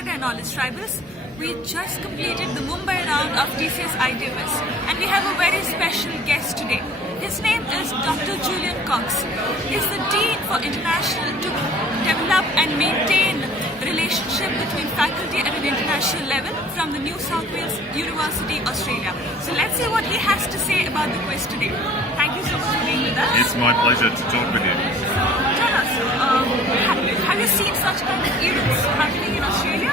Hi there, Knowledge Tribals. We just completed the Mumbai round of TCS ITVS, and we have a very special guest today. His name is Dr. Julian Cox. He's the Dean for International to develop and maintain relationship between faculty at an international level from the New South Wales University, Australia. So let's see what he has to say about the quiz today. Thank you so much for being with us. It's my pleasure to talk with you. So tell us, have you seen such kind of events happening in Australia?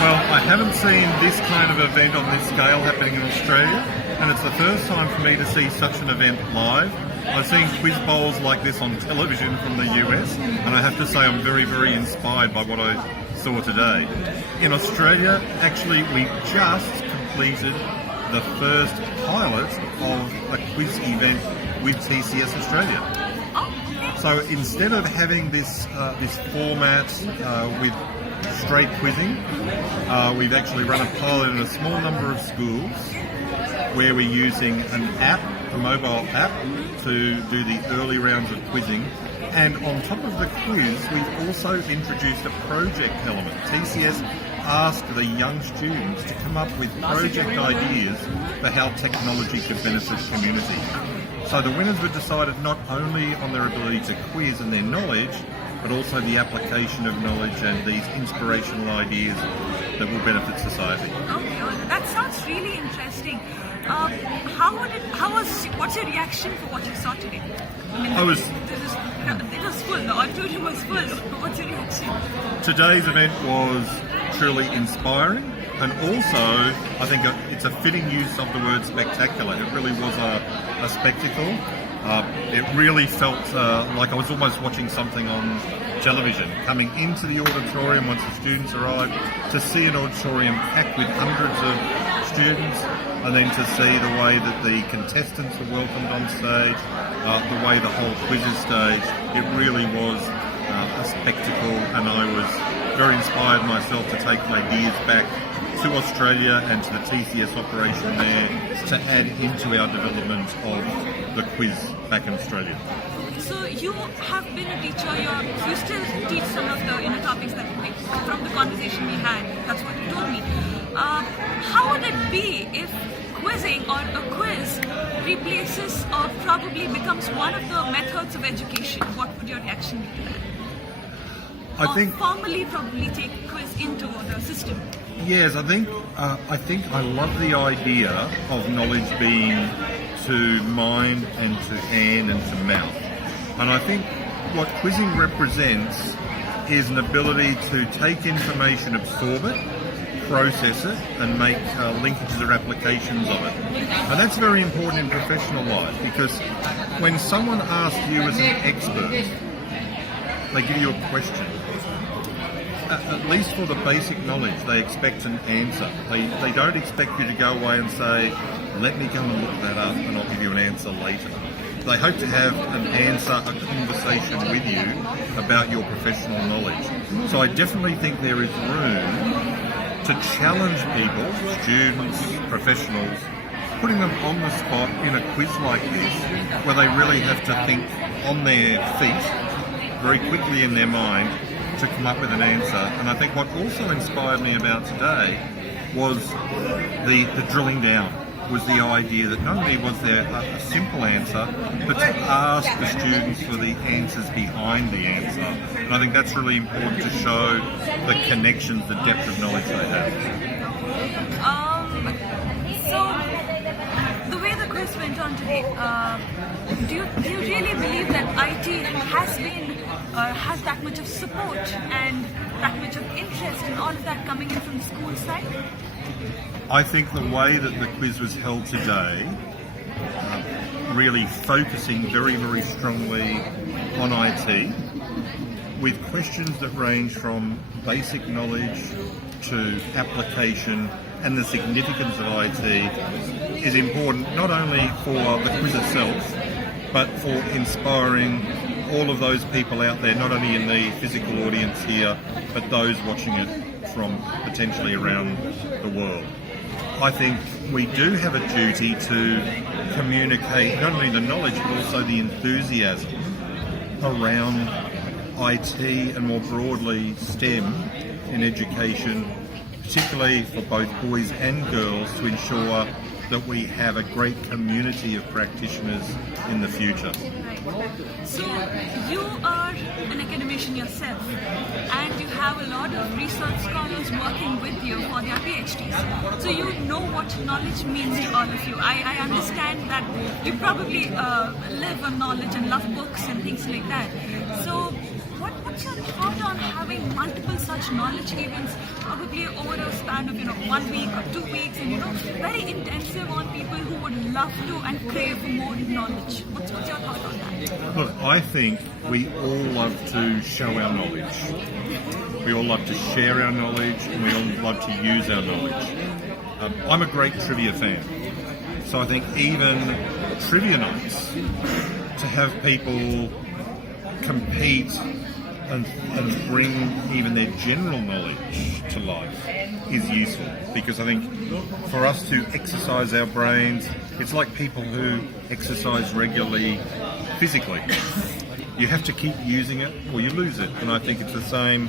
Well, I haven't seen this kind of event on this scale happening in Australia, and it's the first time for me to see such an event live. I've seen quiz bowls like this on television from the US, and I have to say I'm very, very inspired by what I saw today. In Australia, actually, we just completed the first pilot of a quiz event with TCS Australia. So instead of having this format with straight quizzing, we've actually run a pilot in a small number of schools where we're using an app, a mobile app, to do the early rounds of quizzing. And on top of the quiz, we've also introduced a project element. TCS asked the young students to come up with project ideas for how technology could benefit the community. So the winners were decided not only on their ability to quiz and their knowledge, but also the application of knowledge and these inspirational ideas that will benefit society. Okay, that sounds really interesting. What's your reaction for what you saw today? I mean, it was full, the auditorium was full. What's your reaction? Today's event was truly inspiring, and also I think it's a fitting use of the word spectacular. It really was a spectacle. It really felt like I was almost watching something on television. Coming into the auditorium once the students arrived, to see an auditorium packed with hundreds of students, and then to see the way that the contestants were welcomed on stage, the way the whole quiz is staged, it really was a spectacle, and I was very inspired myself to take ideas back to Australia and to the TCS operation there to add into our development of the quiz back in Australia. So you have been a teacher, you still teach some of the topics that we, from the conversation we had, that's what you told me. How would it be if quizzing or a quiz replaces or probably becomes one of the methods of education? What would your reaction be to that? I think formally probably take quiz into the system. Yes, I think I love the idea of knowledge being to mind and to hand and to mouth. And I think what quizzing represents is an ability to take information, absorb it, process it, and make linkages or applications of it. And that's very important in professional life, because when someone asks you as an expert, they give you a question. At least for the basic knowledge, they expect an answer. They don't expect you to go away and say, let me come and look that up and I'll give you an answer later. They hope to have an answer, a conversation with you about your professional knowledge. So I definitely think there is room to challenge people, students, professionals, putting them on the spot in a quiz like this, where they really have to think on their feet, very quickly in their mind, to come up with an answer. And I think what also inspired me about today was the drilling down, was the idea that not only was there a simple answer, but to ask the students for the answers behind the answer. And I think that's really important to show the connections, the depth of knowledge they have. So, the way the quiz went on today, do you really believe that IT has that much of support and that much of interest in all of that coming in from the school side? I think the way that the quiz was held today, really focusing very, very strongly on IT, with questions that range from basic knowledge to application and the significance of IT, is important not only for the quiz itself, but for inspiring all of those people out there, not only in the physical audience here, but those watching it from potentially around the world. I think we do have a duty to communicate not only the knowledge but also the enthusiasm around IT and more broadly STEM in education, particularly for both boys and girls, to ensure that we have a great community of practitioners in the future. So you are an academician yourself, and you have a lot of research scholars working with you for their PhDs. So you know what knowledge means to all of you. I understand that you probably live on knowledge and love books and things like that. So what's your thought on having multiple such knowledge events, probably over a span of 1 week or 2 weeks, and very intensive on people who would love to and crave for more knowledge? What's your thought on that? Look, I think we all love to show our knowledge. We all love to share our knowledge, and we all love to use our knowledge. I'm a great trivia fan, so I think even trivia nights, to have people compete and bring even their general knowledge to life is useful, because I think for us to exercise our brains, it's like people who exercise regularly physically. You have to keep using it or you lose it, and I think it's the same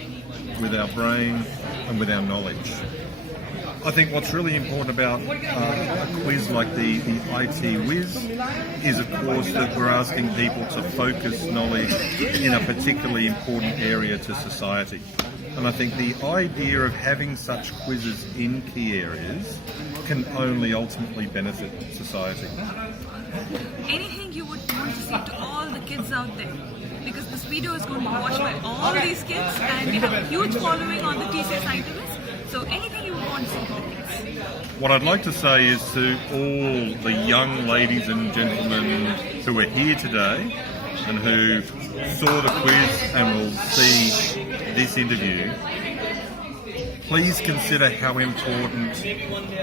with our brain and with our knowledge. I think what's really important about a quiz like the IT Whiz is, of course, that we're asking people to focus knowledge in a particularly important area to society. And I think the idea of having such quizzes in key areas can only ultimately benefit society. Anything you would want to say to all the kids out there? Because this video is going to be watched by all these kids, and we have a huge following on the TCS activists. So anything you would want to say to the kids? What I'd like to say is to all the young ladies and gentlemen who are here today and who saw the quiz and will see this interview, please consider how important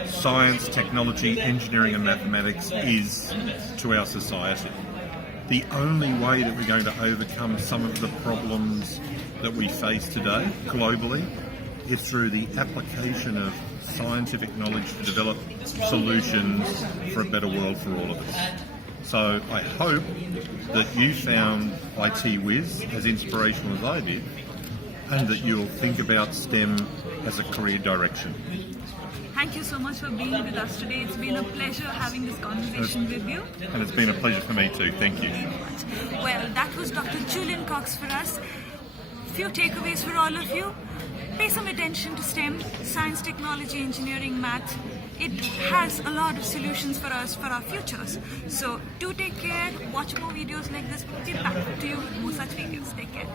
science, technology, engineering and mathematics is to our society. The only way that we're going to overcome some of the problems that we face today globally is through the application of scientific knowledge to develop solutions for a better world for all of us. So I hope that you found IT Whiz as inspirational as I did, and that you'll think about STEM as a career direction. Thank you so much for being with us today. It's been a pleasure having this conversation with you. And it's been a pleasure for me too. Thank you. Well, that was Dr. Julian Cox for us. Few takeaways for all of you. Pay some attention to STEM, science, technology, engineering, math. It has a lot of solutions for us, for our futures. So do take care, watch more videos like this. We'll get back to you with more such videos. Take care.